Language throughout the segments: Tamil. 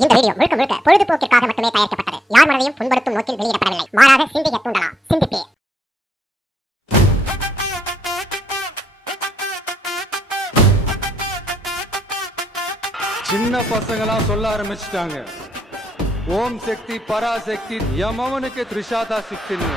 இந்த வீடியோ முழுக்க முழுக்க பொழுதுபோக்கிற்காக மட்டுமே தயாரிக்கப்பட்டது. யார் மனதையும் புண்படுத்தும் நோக்கில் வெளியிடப்படவில்லை. மாறாக சிந்திக்க தூண்டலாம். சிந்திப்பே. சின்ன பசங்களாம் சொல்ல ஆரம்பிச்சிட்டாங்க, ஓம் சக்தி பராசக்தி எமவனுக்கு த்ரிஷாதா சக்தின்னு.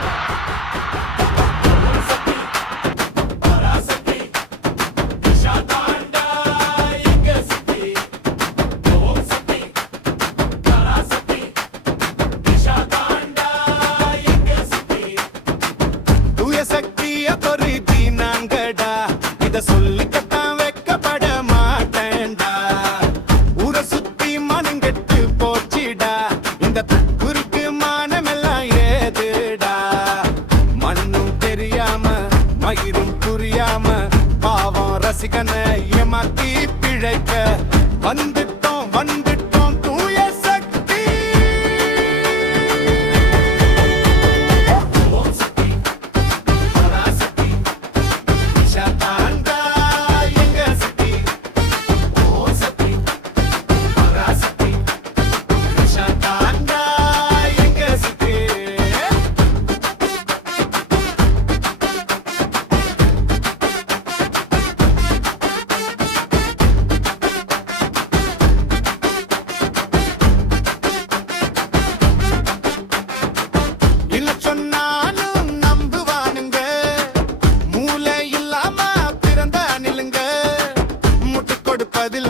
சொல்லிக்கத்தான் வெக்கப்பட மாட்டேன்டா. ஊரை சுத்தி மனங்கெட்டு போச்சிடா. இந்த குறுக்கு மானமெல்லாம் ஏதுடா. மண்ணும் தெரியாம மயிரும் புரியாம பாவம் ரசிகனை ஏமாத்தி பிழைக்க வந்துட்டோம் வந்துட்டோம் தூய சக்தி.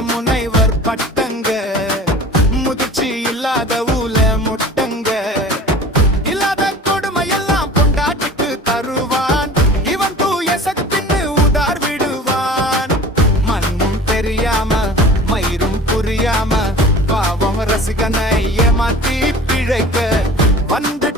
முனைவர் பட்டங்க முதிர்ச்சி இல்லாத ஊல முட்டங்க. இல்லாத கொடுமையெல்லாம் பொண்டாட்டிக்கு தருவான். இவன் தூய சக்தின்னு உதார் விடுவான். மண்ணும் தெரியாம மயிரும் புரியாம பாவம் ரசிகனை ஏமாத்தி பிழைக்க வந்து